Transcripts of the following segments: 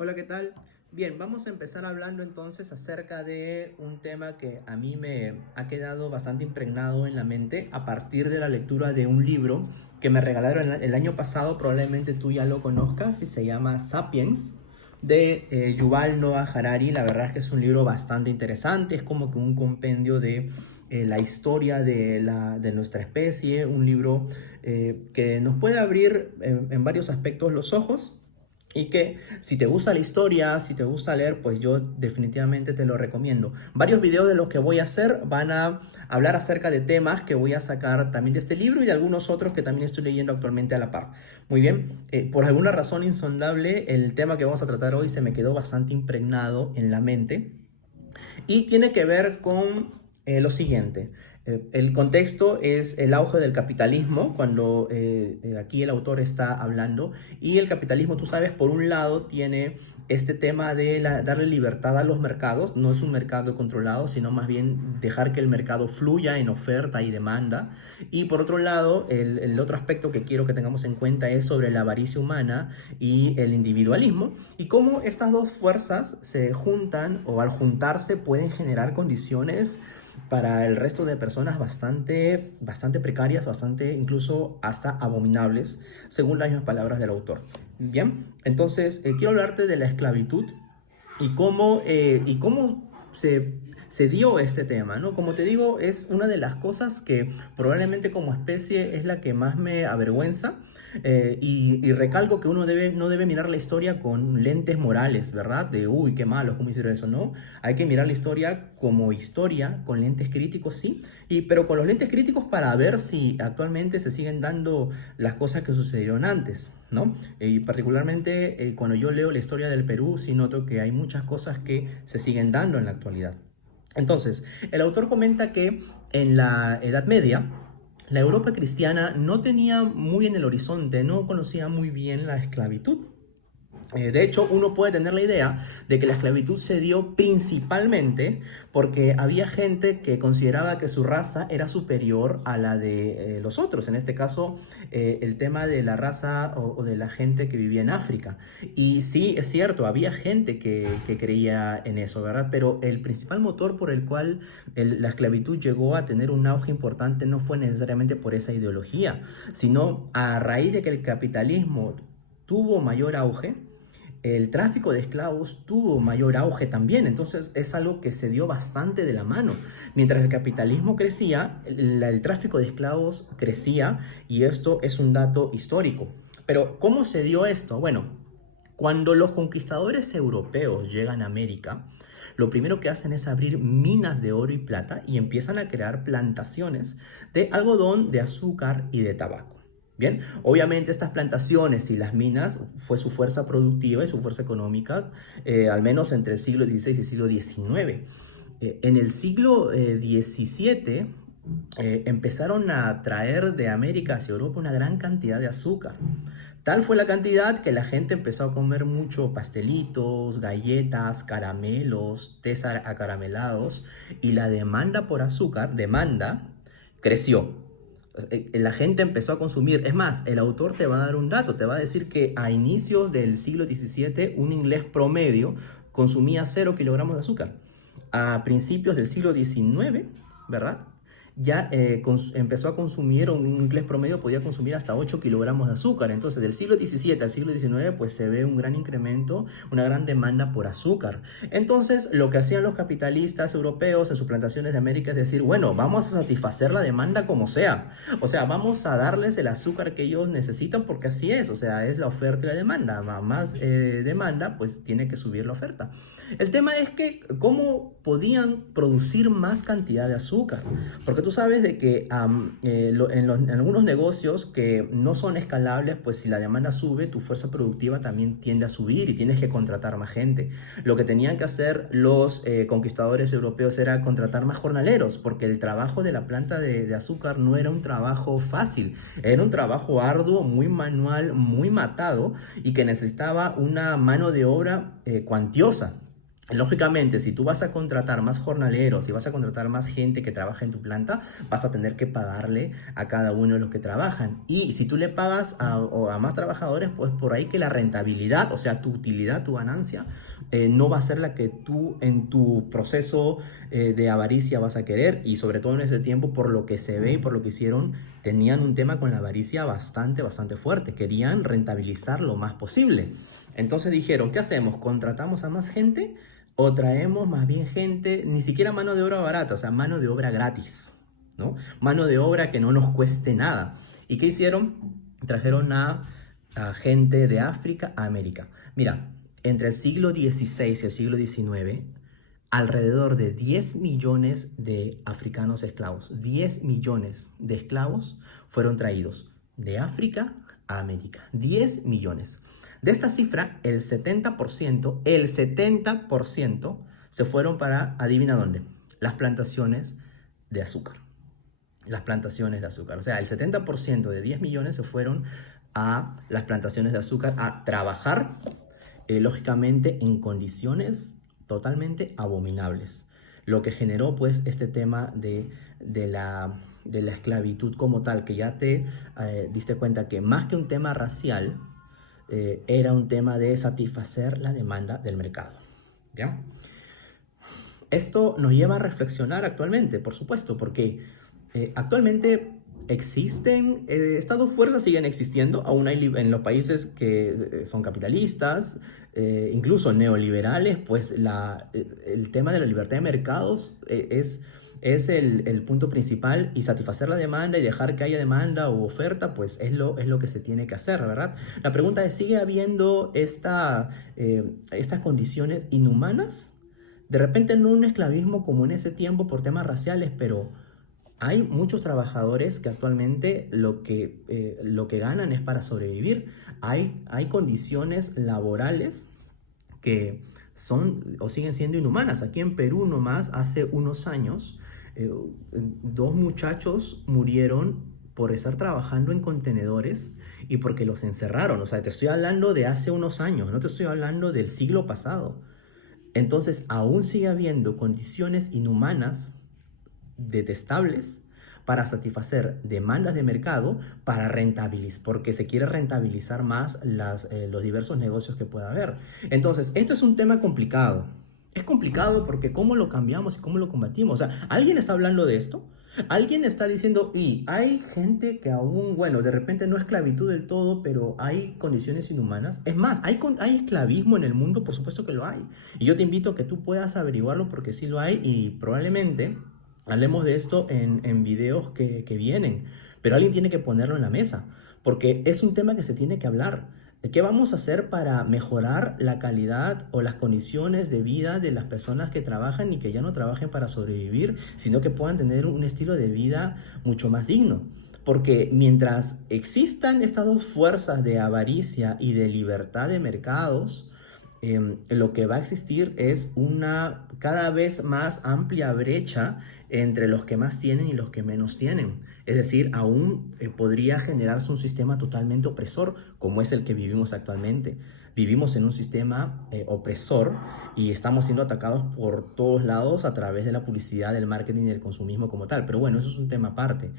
Hola, ¿qué tal? Bien, vamos a empezar hablando entonces acerca de un tema que a mí me ha quedado bastante impregnado en la mente a partir de la lectura de un libro que me regalaron el año pasado, probablemente tú ya lo conozcas, y se llama Sapiens, de Yuval Noah Harari. La verdad es que es un libro bastante interesante, es como que un compendio de la historia de nuestra especie, un libro que nos puede abrir en varios aspectos los ojos. Y que si te gusta la historia, si te gusta leer, pues yo definitivamente te lo recomiendo. Varios videos de los que voy a hacer van a hablar acerca de temas que voy a sacar también de este libro y de algunos otros que también estoy leyendo actualmente a la par. Muy bien, por alguna razón insondable, el tema que vamos a tratar hoy se me quedó bastante impregnado en la mente y tiene que ver con lo siguiente. El contexto es el auge del capitalismo, cuando aquí el autor está hablando, y el capitalismo, tú sabes, por un lado tiene este tema de darle libertad a los mercados. No es un mercado controlado, sino más bien dejar que el mercado fluya en oferta y demanda. Y por otro lado, el otro aspecto que quiero que tengamos en cuenta es sobre la avaricia humana y el individualismo, y cómo estas dos fuerzas se juntan o al juntarse pueden generar condiciones para el resto de personas bastante precarias, bastante incluso hasta abominables, según las mismas palabras del autor. Bien, entonces quiero hablarte de la esclavitud y cómo se dio este tema, ¿no? Como te digo, es una de las cosas que probablemente como especie es la que más me avergüenza. Y recalco que uno no debe mirar la historia con lentes morales, ¿verdad? De, uy, qué malo, ¿cómo hicieron eso? No, hay que mirar la historia como historia, con lentes críticos, sí, pero con los lentes críticos para ver si actualmente se siguen dando las cosas que sucedieron antes, ¿no? Y particularmente cuando yo leo la historia del Perú, sí noto que hay muchas cosas que se siguen dando en la actualidad. Entonces, el autor comenta que en la Edad Media, la Europa cristiana no tenía muy en el horizonte, no conocía muy bien la esclavitud. De hecho, uno puede tener la idea de que la esclavitud se dio principalmente porque había gente que consideraba que su raza era superior a la de los otros. En este caso, el tema de la raza o de la gente que vivía en África. Y sí, es cierto, había gente que creía en eso, ¿verdad? Pero el principal motor por el cual la esclavitud llegó a tener un auge importante no fue necesariamente por esa ideología, sino a raíz de que el capitalismo tuvo mayor auge. El tráfico de esclavos tuvo mayor auge también, entonces es algo que se dio bastante de la mano. Mientras el capitalismo crecía, el tráfico de esclavos crecía, y esto es un dato histórico. Pero ¿cómo se dio esto? Bueno, cuando los conquistadores europeos llegan a América, lo primero que hacen es abrir minas de oro y plata y empiezan a crear plantaciones de algodón, de azúcar y de tabaco. Bien, obviamente estas plantaciones y las minas fue su fuerza productiva y su fuerza económica, al menos entre el siglo XVI y siglo XIX. En el siglo XVII empezaron a traer de América hacia Europa una gran cantidad de azúcar. Tal fue la cantidad que la gente empezó a comer mucho pastelitos, galletas, caramelos, tés acaramelados, y la demanda por azúcar, creció. La gente empezó a consumir. Es más, el autor te va a dar un dato, te va a decir que a inicios del siglo XVII un inglés promedio consumía 0 kilogramos de azúcar. A principios del siglo XIX, ¿verdad? Ya empezó a consumir, un inglés promedio podía consumir hasta 8 kilogramos de azúcar. Entonces, del siglo XVII al siglo XIX, pues se ve un gran incremento, una gran demanda por azúcar. Entonces, lo que hacían los capitalistas europeos en sus plantaciones de América es decir, bueno, vamos a satisfacer la demanda como sea. O sea, vamos a darles el azúcar que ellos necesitan porque así es. O sea, es la oferta y la demanda. Más demanda, pues tiene que subir la oferta. El tema es que, ¿cómo podían producir más cantidad de azúcar? Porque tú sabes de que en algunos negocios que no son escalables, pues si la demanda sube, tu fuerza productiva también tiende a subir y tienes que contratar más gente. Lo que tenían que hacer los conquistadores europeos era contratar más jornaleros, porque el trabajo de la planta de azúcar no era un trabajo fácil, era un trabajo arduo, muy manual, muy matado, y que necesitaba una mano de obra cuantiosa. Lógicamente, si tú vas a contratar más jornaleros, si vas a contratar más gente que trabaja en tu planta, vas a tener que pagarle a cada uno de los que trabajan. Y si tú le pagas a más trabajadores, pues por ahí que la rentabilidad, o sea, tu utilidad, tu ganancia, no va a ser la que tú en tu proceso de avaricia vas a querer. Y sobre todo en ese tiempo, por lo que se ve y por lo que hicieron, tenían un tema con la avaricia bastante fuerte. Querían rentabilizar lo más posible. Entonces dijeron, ¿qué hacemos? ¿Contratamos a más gente? O traemos más bien gente, ni siquiera mano de obra barata, o sea, mano de obra gratis, ¿no? Mano de obra que no nos cueste nada. ¿Y qué hicieron? Trajeron a gente de África a América. Mira, entre el siglo XVI y el siglo XIX, alrededor de 10 millones de africanos esclavos, 10 millones de esclavos fueron traídos de África a América. 10 millones. De esta cifra, el 70% se fueron para, adivina dónde, las plantaciones de azúcar. Las plantaciones de azúcar. O sea, el 70% de 10 millones se fueron a las plantaciones de azúcar a trabajar, lógicamente, en condiciones totalmente abominables. Lo que generó, pues, este tema de la esclavitud como tal, que ya te diste cuenta que más que un tema racial, era un tema de satisfacer la demanda del mercado. ¿Bien? Esto nos lleva a reflexionar actualmente, por supuesto, porque actualmente existen, estas fuerzas siguen existiendo, aún hay en los países que son capitalistas, incluso neoliberales, pues el tema de la libertad de mercados es el punto principal, y satisfacer la demanda y dejar que haya demanda u oferta, pues es lo que se tiene que hacer, ¿verdad? La pregunta es, ¿sigue habiendo estas condiciones inhumanas? De repente no un esclavismo como en ese tiempo por temas raciales, pero hay muchos trabajadores que actualmente lo que ganan es para sobrevivir. Hay condiciones laborales que son o siguen siendo inhumanas. Aquí en Perú nomás, hace unos años, 2 muchachos murieron por estar trabajando en contenedores y porque los encerraron. O sea, te estoy hablando de hace unos años, no te estoy hablando del siglo pasado. Entonces, aún sigue habiendo condiciones inhumanas, detestables, para satisfacer demandas de mercado, para rentabilizar, porque se quiere rentabilizar más los diversos negocios que pueda haber. Entonces, esto es un tema complicado. Es complicado porque cómo lo cambiamos y cómo lo combatimos. O sea, ¿alguien está hablando de esto? Alguien está diciendo, y hay gente que aún, bueno, de repente no esclavitud del todo, pero hay condiciones inhumanas. Es más, hay esclavismo en el mundo, por supuesto que lo hay. Y yo te invito a que tú puedas averiguarlo porque sí lo hay, y probablemente hablemos de esto en videos que vienen. Pero alguien tiene que ponerlo en la mesa, porque es un tema que se tiene que hablar. ¿Qué vamos a hacer para mejorar la calidad o las condiciones de vida de las personas que trabajan y que ya no trabajen para sobrevivir, sino que puedan tener un estilo de vida mucho más digno? Porque mientras existan estas dos fuerzas de avaricia y de libertad de mercados, lo que va a existir es una cada vez más amplia brecha entre los que más tienen y los que menos tienen. Es decir, aún podría generarse un sistema totalmente opresor, como es el que vivimos actualmente. Vivimos en un sistema opresor y estamos siendo atacados por todos lados a través de la publicidad, del marketing y del consumismo como tal. Pero bueno, eso es un tema aparte.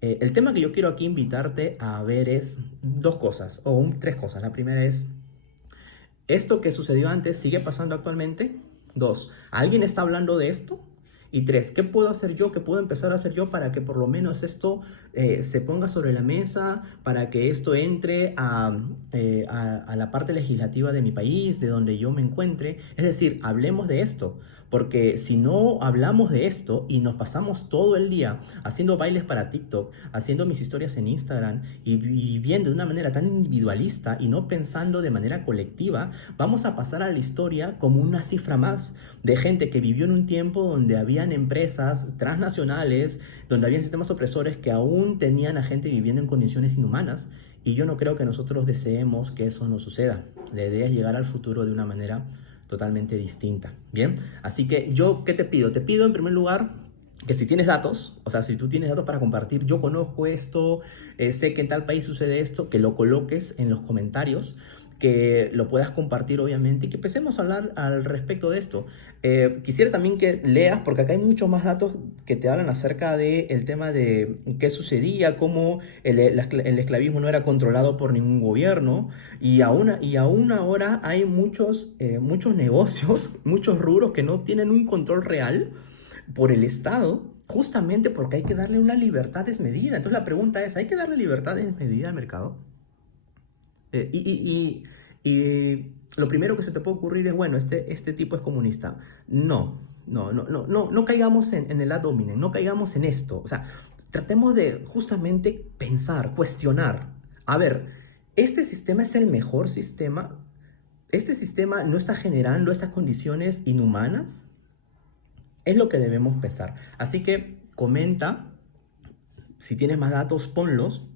El tema que yo quiero aquí invitarte a ver es 2 cosas, o 3 cosas. La primera es, ¿esto que sucedió antes sigue pasando actualmente? 2, ¿alguien está hablando de esto? Y 3, ¿qué puedo hacer yo? ¿Qué puedo empezar a hacer yo para que por lo menos esto se ponga sobre la mesa, para que esto entre a la parte legislativa de mi país, de donde yo me encuentre? Es decir, hablemos de esto. Porque si no hablamos de esto y nos pasamos todo el día haciendo bailes para TikTok, haciendo mis historias en Instagram y viviendo de una manera tan individualista y no pensando de manera colectiva, vamos a pasar a la historia como una cifra más de gente que vivió en un tiempo donde habían empresas transnacionales, donde habían sistemas opresores que aún tenían a gente viviendo en condiciones inhumanas. Y yo no creo que nosotros deseemos que eso no suceda. La idea es llegar al futuro de una manera totalmente distinta. Bien, así que yo, ¿qué te pido? Te pido en primer lugar que si tienes datos, o sea, si tú tienes datos para compartir, yo conozco esto, sé que en tal país sucede esto, que lo coloques en los comentarios, que lo puedas compartir obviamente y que empecemos a hablar al respecto de esto. Quisiera también que leas, porque acá hay muchos más datos que te hablan acerca del tema de qué sucedía, cómo el esclavismo no era controlado por ningún gobierno y aún ahora hay muchos negocios, muchos rubros que no tienen un control real por el Estado, justamente porque hay que darle una libertad desmedida. Entonces la pregunta es, ¿hay que darle libertad desmedida al mercado? Eh, y, y- y lo primero que se te puede ocurrir es, bueno, este tipo es comunista. No caigamos en el ad hominem, no caigamos en esto. O sea, tratemos de justamente pensar, cuestionar. A ver, ¿este sistema es el mejor sistema? ¿Este sistema no está generando estas condiciones inhumanas? Es lo que debemos pensar. Así que comenta, si tienes más datos, ponlos.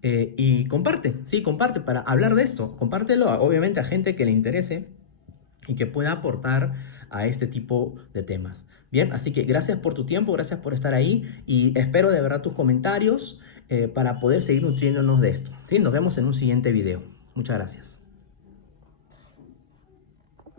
Y comparte, sí, comparte para hablar de esto. Compártelo, obviamente, a gente que le interese y que pueda aportar a este tipo de temas. Bien, así que gracias por tu tiempo, gracias por estar ahí y espero de verdad tus comentarios para poder seguir nutriéndonos de esto. ¿Sí? Nos vemos en un siguiente video. Muchas gracias.